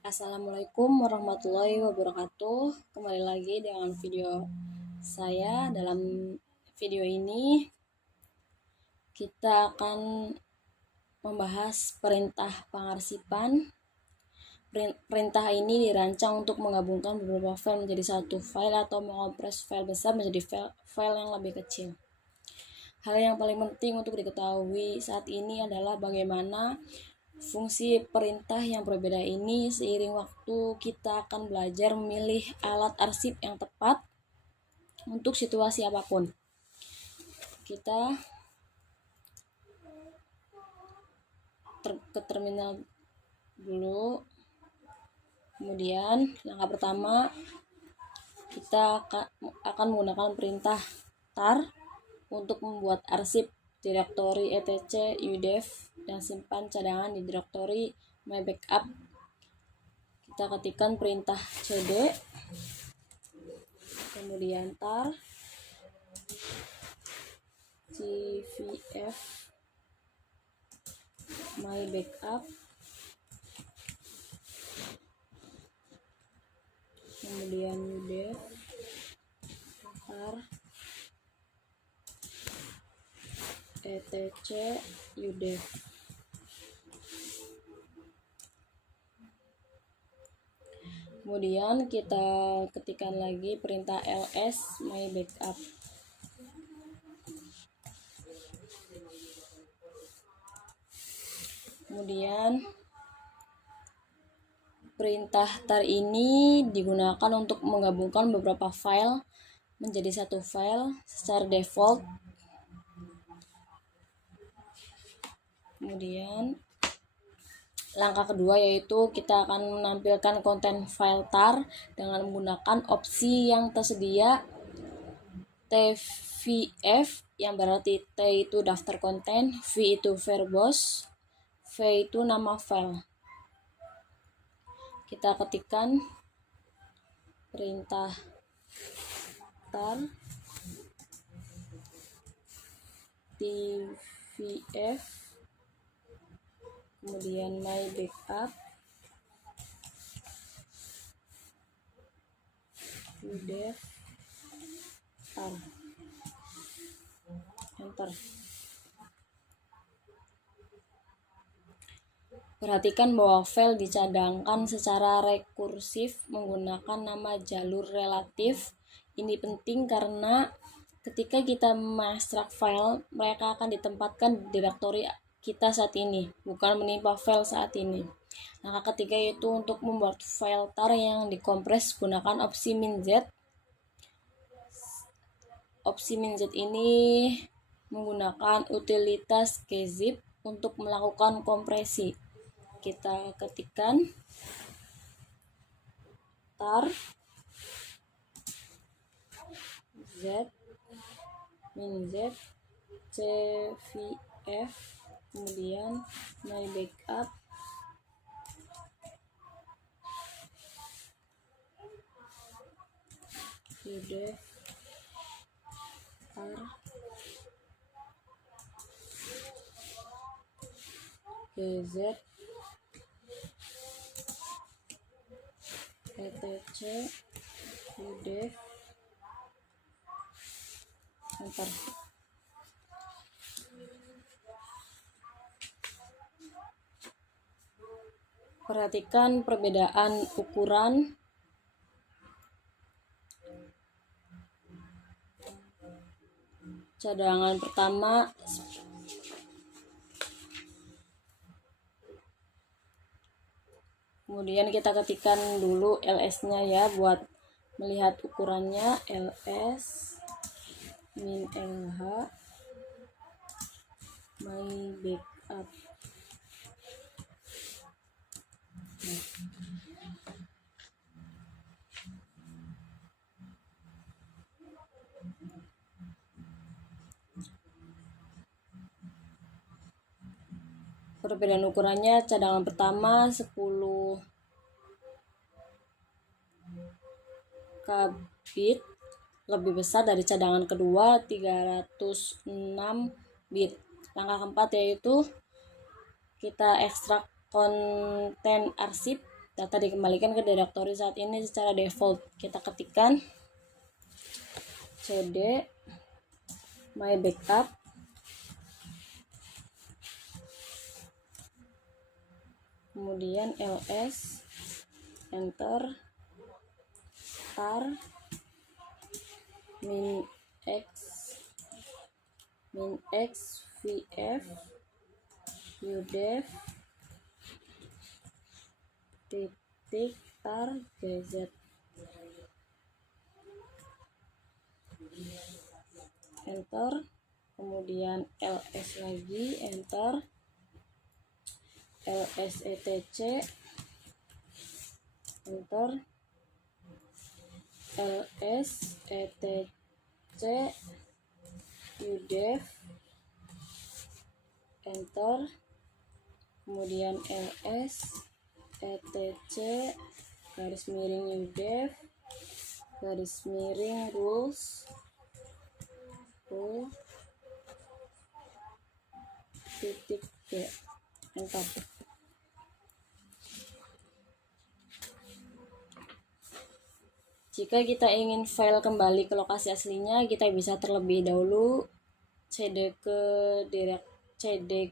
Assalamualaikum warahmatullahi wabarakatuh. Kembali lagi dengan video saya. Dalam video ini kita akan membahas perintah pengarsipan. Perintah ini dirancang untuk menggabungkan beberapa file menjadi satu file atau mengompres file besar menjadi file yang lebih kecil. Hal yang paling penting untuk diketahui saat ini adalah bagaimana fungsi perintah yang berbeda ini. Seiring waktu kita akan belajar memilih alat arsip yang tepat untuk situasi apapun. Kita ke terminal dulu. Kemudian langkah pertama kita akan menggunakan perintah tar untuk membuat arsip direktori etc udev dan simpan cadangan di direktori my backup. Kita ketikkan perintah cd, kemudian tar cvf my backup, kemudian udev tar etc udev. Kemudian kita ketikkan lagi perintah ls my backup. Kemudian perintah tar ini digunakan untuk menggabungkan beberapa file menjadi satu file secara default. Kemudian langkah kedua yaitu kita akan menampilkan konten file tar dengan menggunakan opsi yang tersedia tvf, yang berarti T itu daftar konten, V itu verbose, V itu nama file. Kita ketikkan perintah tar tvf, kemudian my backup, udev tar, enter. Perhatikan bahwa file dicadangkan secara rekursif menggunakan nama jalur relatif. Ini penting karena ketika kita mengekstrak file, mereka akan ditempatkan di direktori kita saat ini, bukan menimpa file saat ini. Langkah ketiga yaitu untuk membuat file tar yang dikompres gunakan opsi min-z. Opsi min-z ini menggunakan utilitas gzip untuk melakukan kompresi. Kita ketikkan tar z min-z cvf, kemudian my backup, udev tar gz etc udev, enter. Perhatikan perbedaan ukuran cadangan pertama kemudian kita ketikkan dulu ls-nya ya buat melihat ukurannya. ls min lh my backup. Perbedaan ukurannya, cadangan pertama 10 kbit lebih besar dari cadangan kedua 306 bit. Langkah keempat yaitu kita ekstrak konten arsip data dikembalikan ke directory saat ini secara default. Kita ketikkan cd my backup, kemudian ls, enter, tar min x vf udef titik tar gz, enter, kemudian ls lagi, enter, ls etc, enter, ls etc udef, enter, kemudian ls etc garis miring udef garis miring rules titik d, enter. Jika kita ingin file kembali ke lokasi aslinya, kita bisa terlebih dahulu cd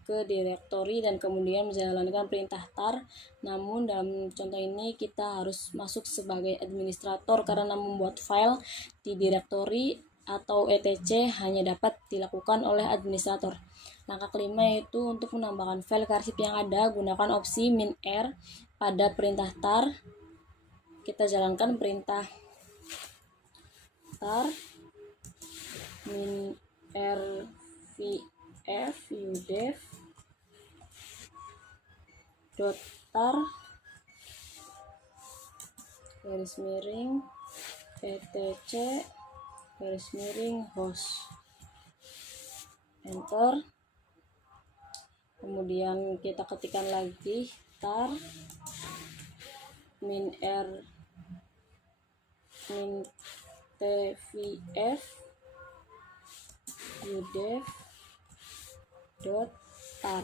ke directory dan kemudian menjalankan perintah tar. Namun dalam contoh ini kita harus masuk sebagai administrator karena membuat file di directory atau etc hanya dapat dilakukan oleh administrator. Langkah kelima yaitu untuk menambahkan file ke arsip yang ada, gunakan opsi -r pada perintah tar. Kita jalankan perintah tar -r vf udef .tar garis miring etc garis miring host, enter, kemudian kita ketikkan lagi tar -r tvf udef .tar,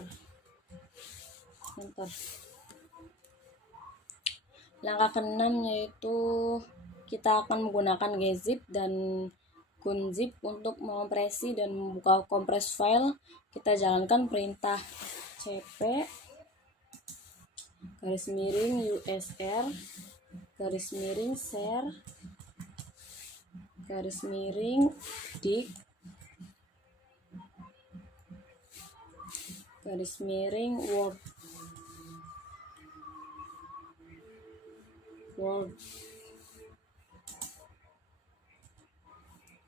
enter. Langkah keenam yaitu kita akan menggunakan gzip dan gunzip untuk mengopresi dan membuka kompres file. Kita jalankan perintah cp garis miring usr garis miring share garis miring dik garis miring word,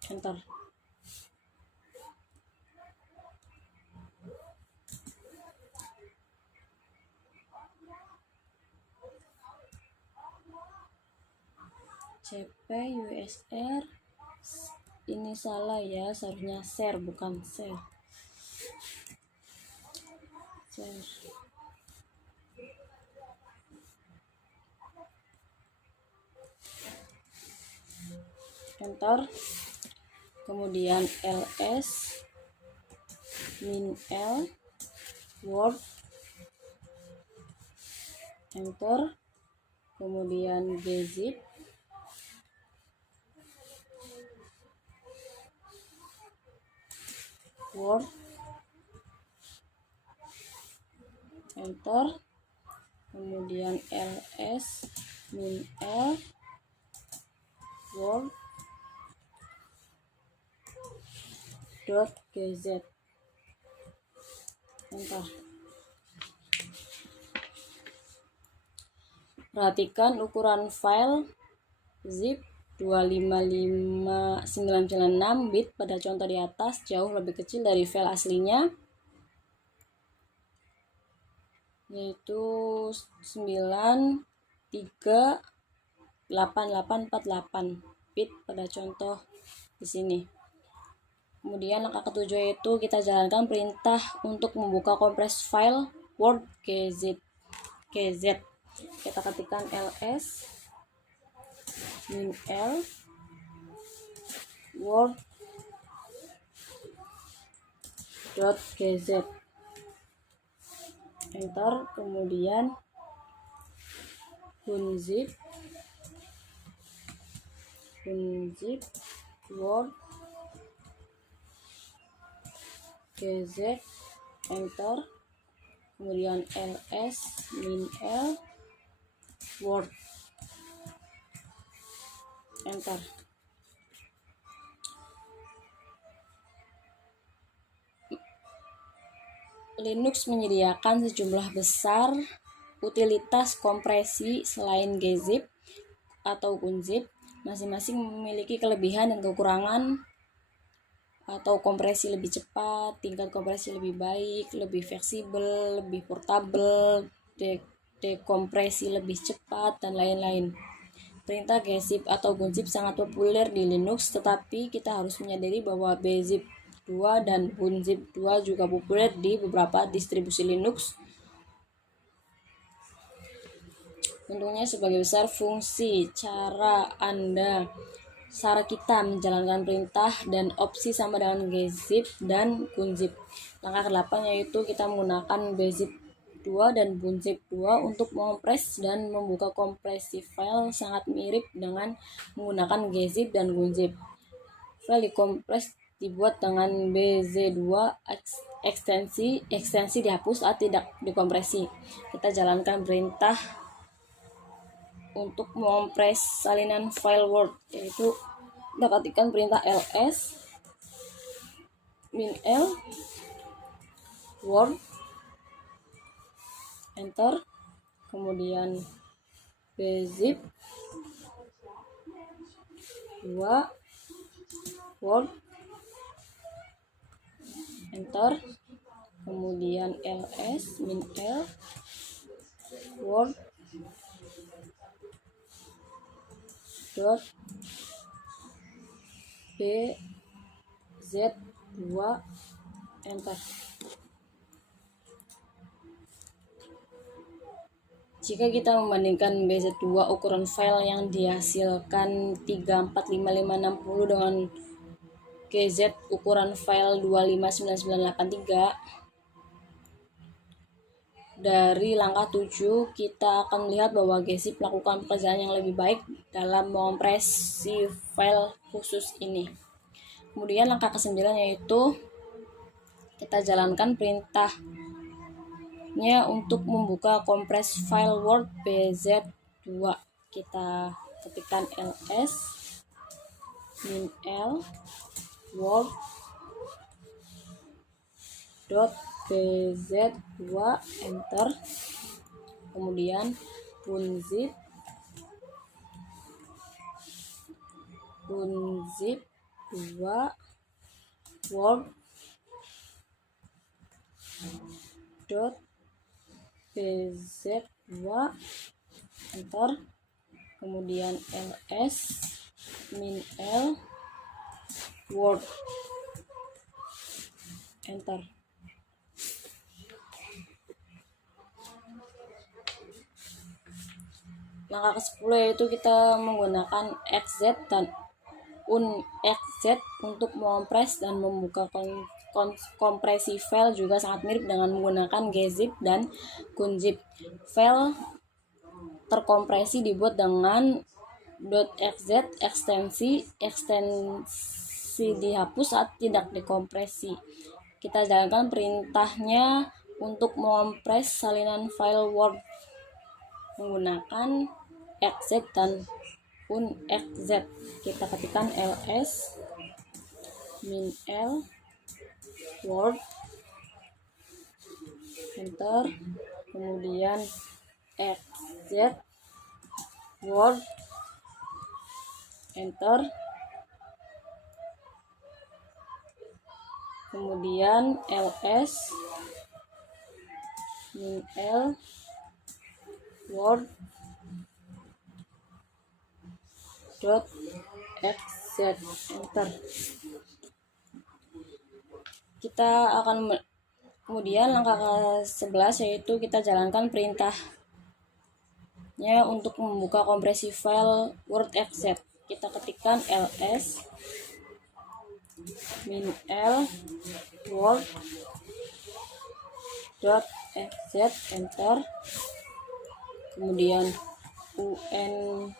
enter. cp usr, ini salah ya, seharusnya share bukan share. Enter, kemudian ls -l word, enter, kemudian gzip, word, enter, kemudian ls -l word .gz, enter. Perhatikan ukuran file zip 255996 bit pada contoh di atas jauh lebih kecil dari file aslinya, yaitu 938848 bit pada contoh di sini. Kemudian langkah ketujuh yaitu kita jalankan perintah untuk membuka kompres file word gz. Kita ketikkan ls -l word .gz, enter, kemudian unzip word gz, enter, kemudian ls min l word, enter. Linux menyediakan sejumlah besar utilitas kompresi selain gzip atau unzip. Masing-masing memiliki kelebihan dan kekurangan, atau kompresi lebih cepat, tingkat kompresi lebih baik, lebih fleksibel, lebih portable, dekompresi lebih cepat, dan lain-lain. Perintah gzip atau gunzip sangat populer di Linux, tetapi kita harus menyadari bahwa bzip 2 dan unzip 2 juga populer di beberapa distribusi Linux. Untungnya sebagai besar fungsi, cara kita menjalankan perintah dan opsi sama dengan gzip dan gunzip. Langkah ke-8 yaitu kita menggunakan bzip 2 dan bunzip 2 untuk mengompres dan membuka kompresi file, sangat mirip dengan menggunakan gzip dan gunzip. File dikompres dibuat dengan bz2 ekstensi dihapus saat tidak dikompresi. Kita jalankan perintah untuk mengompres salinan file Word, yaitu kita ketikkan perintah ls min l word, enter, kemudian bzip 2 word, enter, kemudian ls min l word dot bz2, enter. Jika kita membandingkan bz2 ukuran file yang dihasilkan 3455660 dengan gz ukuran file 259983, dari langkah 7 kita akan melihat bahwa gzip melakukan pekerjaan yang lebih baik dalam mengompres file khusus ini. Kemudian langkah ke-9 yaitu kita jalankan perintahnya untuk membuka kompres file Word bz2. Kita ketikkan ls min l word dot bz2, enter, kemudian unzip 2 word dot bz2, enter, kemudian ls min l word, enter. Langkah ke-10 yaitu kita menggunakan xz dan unxz untuk mengompres dan membuka kompresi file, juga sangat mirip dengan menggunakan gzip dan gunzip. File terkompresi dibuat dengan .xz ekstensi dihapus saat tidak dikompresi. Kita jalankan perintahnya untuk mengompres salinan file Word menggunakan xz dan unxz. Kita ketikkan ls min l word, enter, kemudian xz word, enter, kemudian ls min l word dot xz, enter. Kita akan kemudian langkah ke-11 yaitu kita jalankan perintahnya untuk membuka kompresi file Word xz. Kita ketikkan ls min l word dot xz, enter, kemudian unxz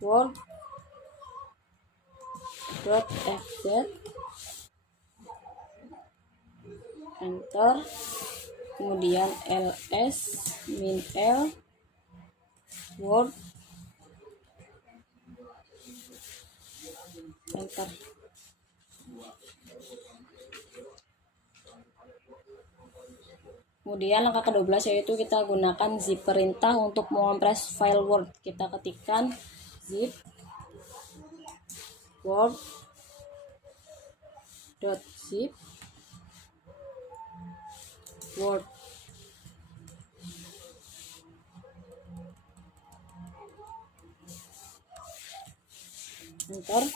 word.xz, enter. Kemudian ls min l word, enter. Kemudian langkah ke-12 yaitu kita gunakan zip perintah untuk mengompres file Word. Kita ketikkan zip word.zip word, enter.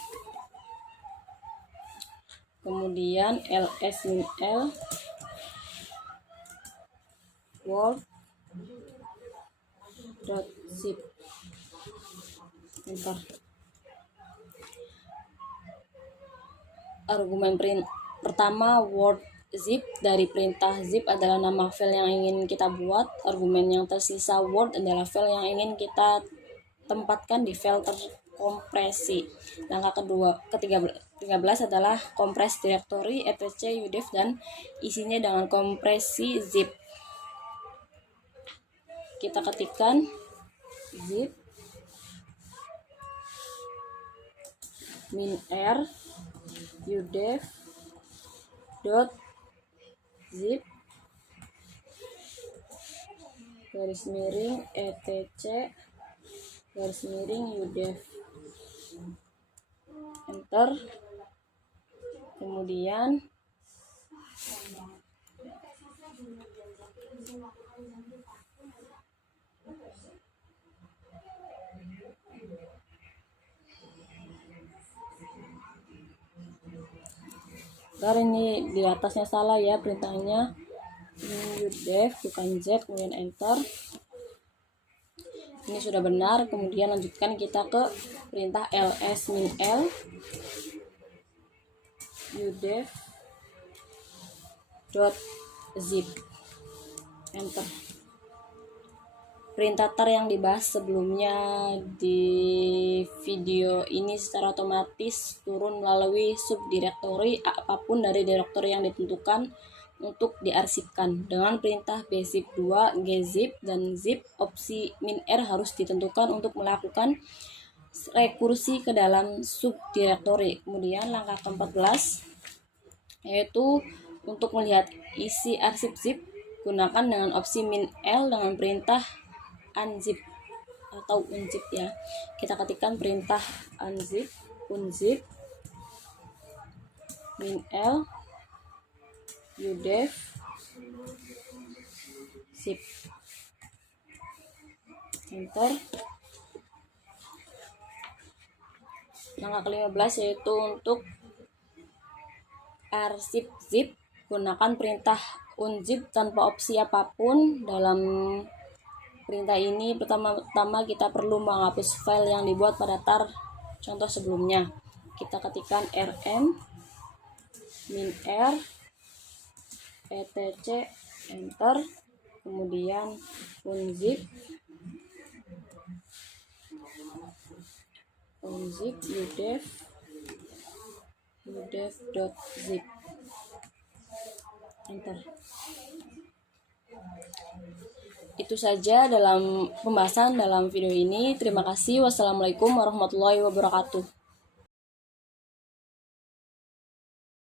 Kemudian ls min l word.zip, enter. Argumen pertama word zip dari perintah zip adalah nama file yang ingin kita buat. Argumen yang tersisa word adalah file yang ingin kita tempatkan di file terkompresi. Langkah ke-13 adalah kompres directory etc udef dan isinya dengan kompresi zip. Kita ketikkan zip min r udef dot zip garis miring etc garis miring udef, enter. Kemudian ini di atasnya salah ya perintahnya, udef bukan z, kemudian enter. Ini sudah benar. Kemudian lanjutkan kita ke perintah ls min l udef dot zip, enter. Perintah tar yang dibahas sebelumnya di video ini secara otomatis turun melalui subdirektori apapun dari direktori yang ditentukan untuk diarsipkan. Dengan perintah bzip 2, gzip, dan zip, opsi min r harus ditentukan untuk melakukan rekursi ke dalam subdirektori. Kemudian langkah ke-14 yaitu untuk melihat isi arsip zip, gunakan dengan opsi min l dengan perintah unzip atau unzip ya. Kita ketikkan perintah unzip min l udef zip, enter. Langkah ke-15 yaitu untuk arsip zip, gunakan perintah unzip tanpa opsi apapun. Dalam perintah ini pertama kita perlu menghapus file yang dibuat pada tar contoh sebelumnya. Kita ketikkan rm min r etc, enter. Kemudian unzip udef zip, enter. Itu saja dalam pembahasan dalam video ini. Terima kasih. Wassalamualaikum warahmatullahi wabarakatuh.